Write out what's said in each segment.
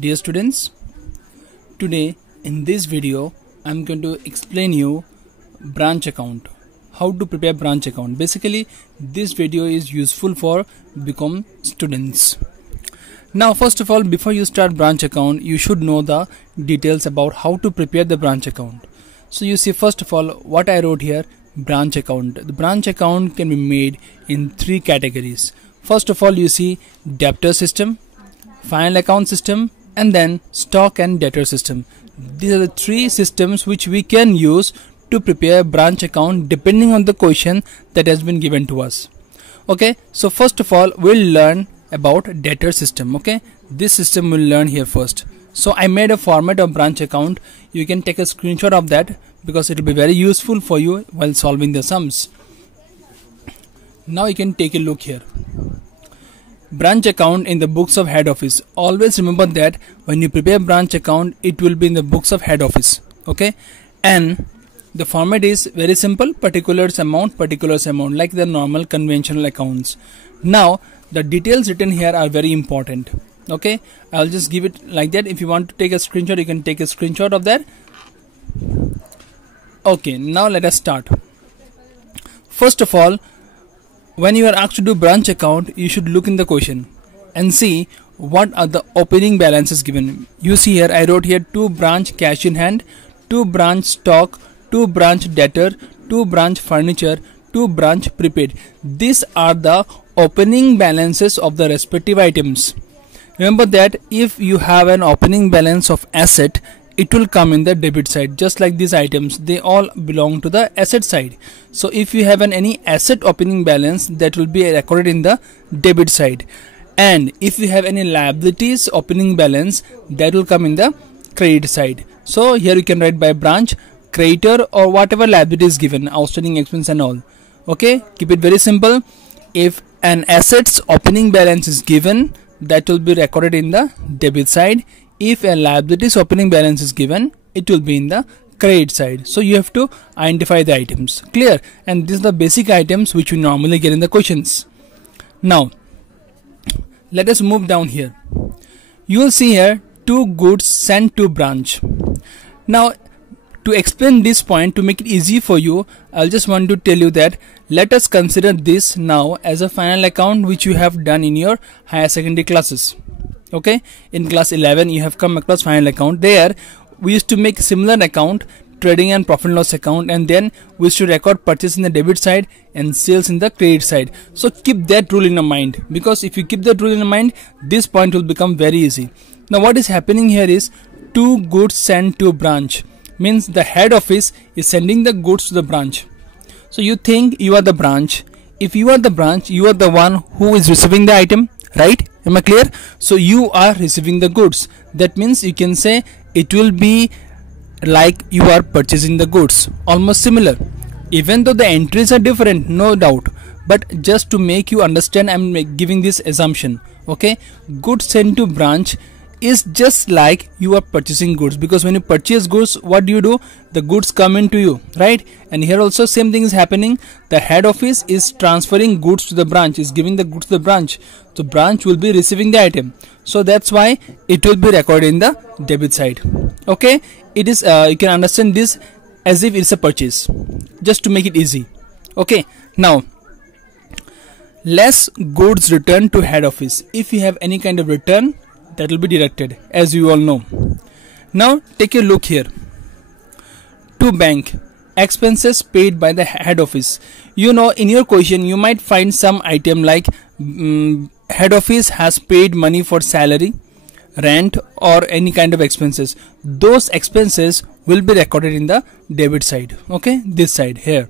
Dear students, today in this video I am going to explain you branch account, how to prepare branch account. Basically this video is useful for BCom students. Now first of all, before you start branch account, you should know the details about how to prepare the branch account. So you see, first of all, what I wrote here, branch account. The branch account can be made in three categories. First of all, you see debtor system, final account system, and then stock and debtor system. These are the three systems which we can use to prepare branch account depending on the question that has been given to us. Okay, so first of all we'll learn about debtor system. Okay, this system we'll learn here first. So I made a format of branch account. You can take a screenshot of that because it will be very useful for you while solving the sums. Now you can take a look here. Branch account in the books of head office. Always remember that when you prepare branch account, it will be in the books of head office. Okay, and the format is very simple: particulars amount, like the normal conventional accounts. Now the details written here are very important. Okay, I'll just give it like that. If you want to take a screenshot, you can take a screenshot of that. Okay, now let us start. First of all, when you are asked to do branch account, you should look in the question and see what are the opening balances given. You see here, I wrote here 2 branch cash in hand, 2 branch stock, 2 branch debtor, 2 branch furniture, 2 branch prepaid. These are the opening balances of the respective items. Remember that if you have an opening balance of asset, it will come in the debit side. Just like these items, they all belong to the asset side. So if you have any asset opening balance, that will be recorded in the debit side, and if you have any liabilities opening balance, that will come in the credit side. So here you can write by branch, creditor, or whatever liability is given, outstanding expense and all. Okay, keep it very simple. If an asset's opening balance is given, that will be recorded in the debit side. If a liabilities opening balance is given, it will be in the credit side. So you have to identify the items. Clear? And these are the basic items which we normally get in the questions. Now let us move down here. You will see here 2 goods sent to branch. Now to explain this point, to make it easy for you, I'll just want to tell you that let us consider this now as a final account which you have done in your higher secondary classes. Okay, in class 11 you have come across final account. There we used to make similar account, trading and profit and loss account, and then we used to record purchase in the debit side and sales in the credit side. So keep that rule in your mind, because if you keep that rule in your mind, this point will become very easy. Now what is happening here is 2 goods sent to branch, means the head office is sending the goods to the branch. So you think you are the branch. If you are the branch, you are the one who is receiving the item, right? Am I clear? So you are receiving the goods. That means you can say it will be like you are purchasing the goods, almost similar, even though the entries are different, no doubt, but just to make you understand, I am giving this assumption. Okay, goods sent to branch is just like you are purchasing goods, because when you purchase goods, what do? The goods come into you, right? And here also same thing is happening. The head office is transferring goods to the branch, is giving the goods to the branch. So branch will be receiving the item. So that's why it will be recorded in the debit side. Okay, it is you can understand this as if it's a purchase, just to make it easy. Okay, now less goods returned to head office. If you have any kind of return, that will be deducted, as you all know. Now take a look here. To bank, expenses paid by the head office. You know, in your question you might find some item like head office has paid money for salary, rent, or any kind of expenses. Those expenses will be recorded in the debit side. Okay, this side here.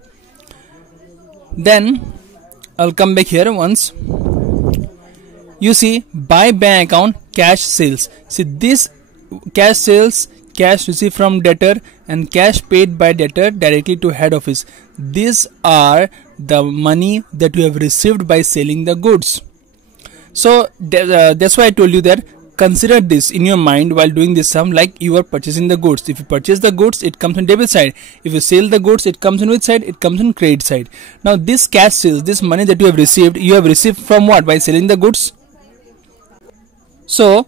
Then I'll come back here once. You see, by bank account, cash sales. See, this cash sales, cash received from debtor and cash paid by debtor directly to head office. These are the money that you have received by selling the goods. So that's why I told you that consider this in your mind while doing this sum, like you are purchasing the goods. If you purchase the goods, it comes on debit side. If you sell the goods, it comes on which side? It comes on credit side. Now this cash sales, this money that you have received from what? By selling the goods. So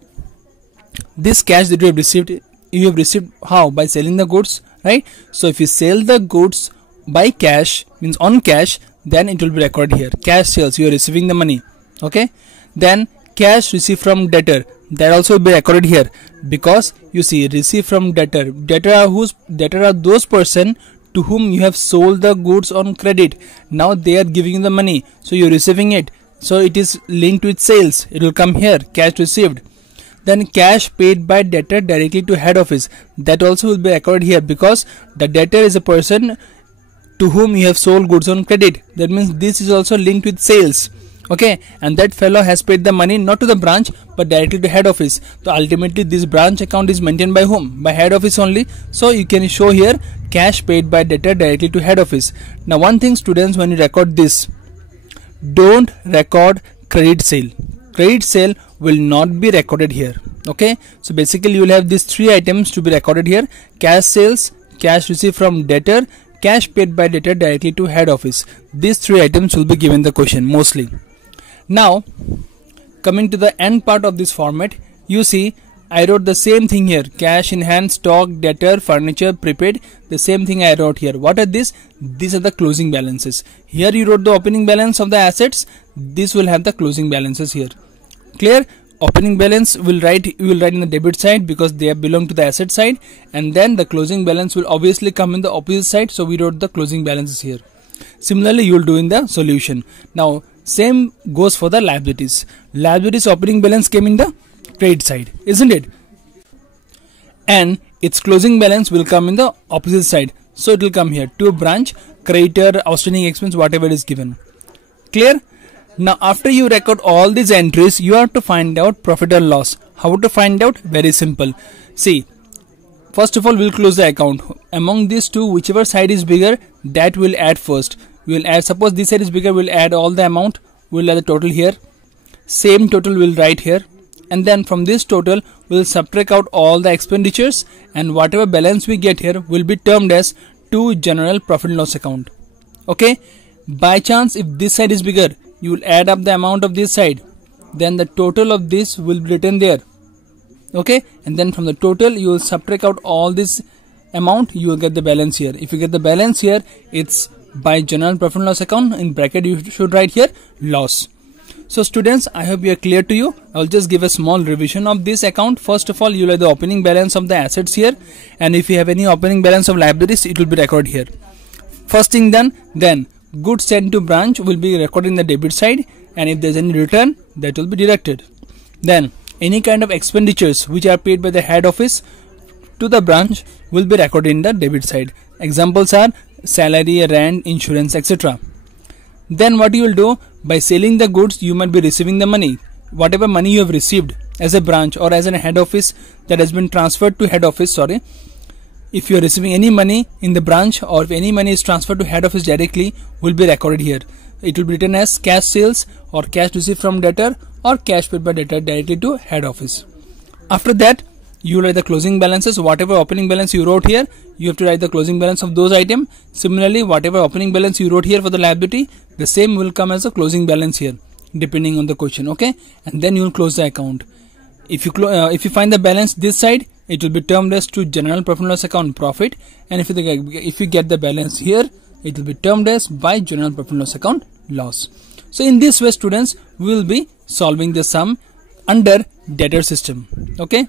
this cash that you have received how? By selling the goods, right? So if you sell the goods by cash, means on cash, then it will be recorded here. Cash sales, you are receiving the money. Okay. Then cash received from debtor, that also will be recorded here, because you see, receive from debtor. Debtor are those person to whom you have sold the goods on credit. Now they are giving you the money, so you are receiving it. So it is linked with sales. It will come here, cash received. Then cash paid by debtor directly to head office, that also will be recorded here, because the debtor is a person to whom you have sold goods on credit. That means this is also linked with sales. Okay, and that fellow has paid the money not to the branch but directly to head office. So ultimately this branch account is maintained by whom? By head office only. So you can show here cash paid by debtor directly to head office. Now one thing, students, when you record this, don't record credit sale. Credit sale will not be recorded here. Okay, so basically you will have these three items to be recorded here: cash sales, cash received from debtor, cash paid by debtor directly to head office. These three items will be given the question mostly. Now coming to the end part of this format, you see I wrote the same thing here: cash in hand, stock, debtor, furniture, prepaid. The same thing I wrote here. What are these? These are the closing balances. Here you wrote the opening balance of the assets. This will have the closing balances here. Clear? Opening balance you will write in the debit side because they belong to the asset side, and then the closing balance will obviously come in the opposite side, so we wrote the closing balances here. Similarly you will do in the solution. Now same goes for the liabilities. Liabilities opening balance came in the credit side, isn't it? And its closing balance will come in the opposite side, so it will come here to branch, creditor, outstanding expense, whatever is given. Clear? Now after you record all these entries, you have to find out profit or loss. How to find out? Very simple. See, first of all we'll close the account. Among these two, whichever side is bigger, that will add first. We will add, suppose this side is bigger, we'll add all the amount, we'll add the total here. Same total we'll write here, and then from this total we'll subtract out all the expenditures, and whatever balance we get here will be termed as to general profit and loss account. Okay, by chance if this side is bigger, you will add up the amount of this side, then the total of this will be written there. Okay, and then from the total you will subtract out all this amount, you will get the balance here. If you get the balance here, it's by general profit and loss account. In bracket you should write here loss. So students, I hope you are clear to you. I will just give a small revision of this account. First of all, you will have the opening balance of the assets here, and if you have any opening balance of liabilities, it will be recorded here. First thing done, then goods sent to branch will be recorded in the debit side, and if there is any return, that will be deducted. Then any kind of expenditures which are paid by the head office to the branch will be recorded in the debit side. Examples are salary, rent, insurance, etc. Then what you will do, by selling the goods you might be receiving the money. Whatever money you have received as a branch or as a head office that has been transferred to head office, if you are receiving any money in the branch, or if any money is transferred to head office directly, will be recorded here. It will be written as cash sales, or cash received from debtor, or cash paid by debtor directly to head office. After that you will write the closing balances. Whatever opening balance you wrote here, you have to write the closing balance of those items. Similarly, whatever opening balance you wrote here for the liability, the same will come as a closing balance here, depending on the question. Okay, and then you will close the account. If you find the balance this side, it will be termed as to general profit and loss account profit, and if you get the balance here, it will be termed as by general profit and loss account loss. So in this way, students, we will be solving the sum under debtor system. Okay.